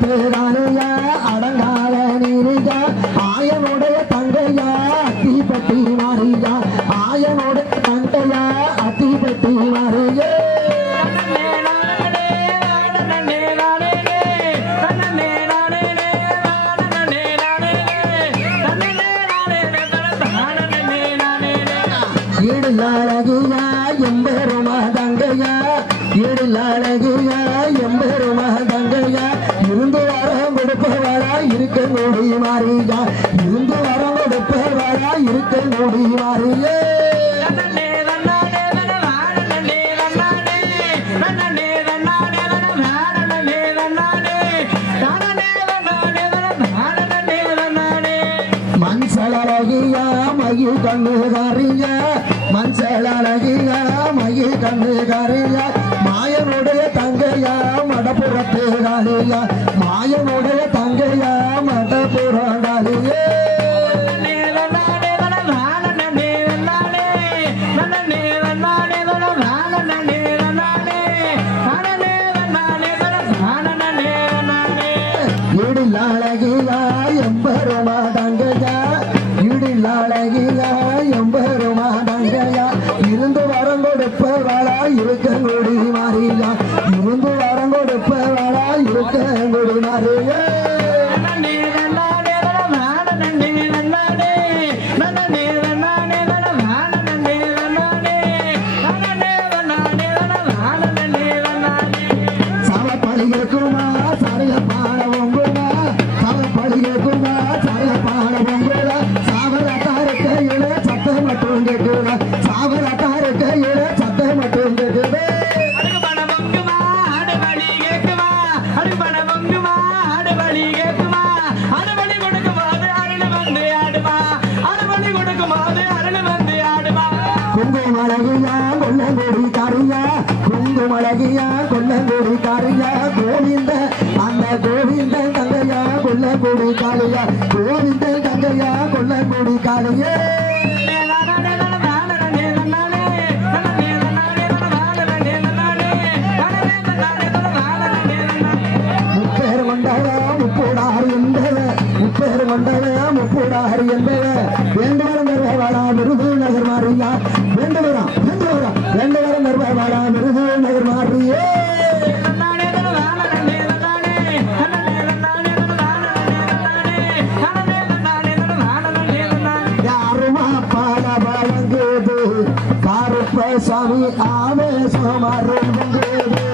புறத்துதானையா அடங்கால நீரியா ஆயனுடைய தங்கையா அத்திப்பட்டி மாறியா ஆயனுடைய தங்கையா அத்திப்பட்டி மாறியே அழகியா எம்பெருமா தங்கையா அழகியா எம்பெருமா தங்கையா இருந்து வரம் கொடுப்பவரா இருக்க நோடி மாறியா இருந்து வரம் கொடுப்பவரா இருக்க நோடி மாறியே மஞ்சளழகியா மயில் கண்ணுகாரியா மஞ்சளழகியா மயில் கண்ணுகாரியா மாயனுடைய தங்கையா மடப்புறத்து காலியா மாயனுடைய தங்கையா மடப்புறங்காலியே அழகியா எம்பெருமா தங்கையா அழகியா எம்பெருமா தங்கையா இருந்து வரம் கொடுப்பவளா இருக்க நொடி மாறியா இருந்து வரம் கொடுப்பவளா இருக்க நொடி மாறியா சவப்படிகளுக்குமா சரிய பாடவங்குமா சவப்படிகளுக்குமா சரிய பாடவங்குமா சாவரத்தாரு கையில சத்தம் மட்டும் கேட்குதா சாவரத்தாரு கையில சத்தம் மட்டும் கேட்குது குங்குமழகியா கொல்லங்குடி காரியா குங்குமழகியா கொல்லங்குடி காரியா கோவிந்த அந்த கோவிந்தன் தங்கையா கொல்லங்குடி காளியா கோவிந்தன் தங்கையா கொல்லங்குடி காளியே முப்பேர் கொண்டவ முப்பூடாறு என்பவ முப்பேர் கொண்டவ முப்பூடாறு என்பவ வேண்டுவரம் நிர்வாளா விருது நகர் மாறியா வேண்டுவரம் நிர்வாளா விருது நகர் மாறியே சாமி ஆவேசம் அருள்வங்குது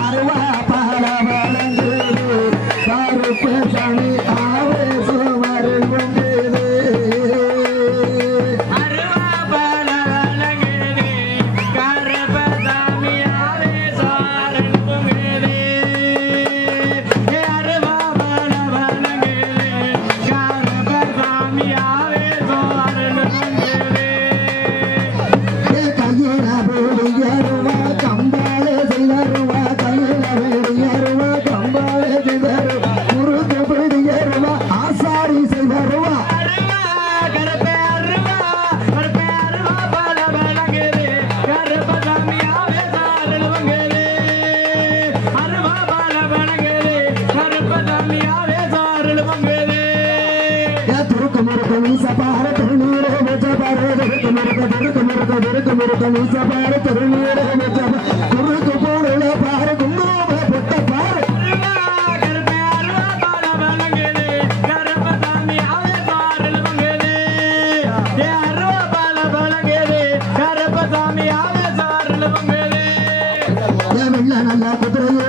அருவா பால வழங்குது கருப்பு சாமி ஆவேசம் அருள்வங்குது அருவா பால வழங்குது கருப்பு சாமி ஆவேசம் அருள்வங்குது அருவா பால வழங்குது கருப்பு சாமி ஆவேசம் அருள்வங்குது கம்பாலே செய்தருவா கையில வேடியருவா கம்பாலே செய்தருவா குறுக்கு பிடியருவா ஆசாரி செய்தருவா துருக்கு முறுக்கு மீசப்பார திருநீரே மெச்சப்பாரு துருக்கு முறுக்கு மீசப்பார திருநீரே மெச்சப்பா குறுக்கு போடுல பாரு குங்கும பொட்ட பாரு வெள்ள நல்ல குதிரையே